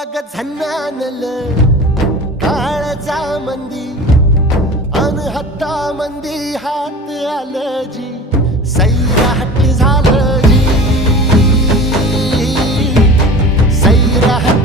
अग झन्नानल काळजा मंदी अन हत्ता मंदी हात आलं जी सैराट झालं जी सैराट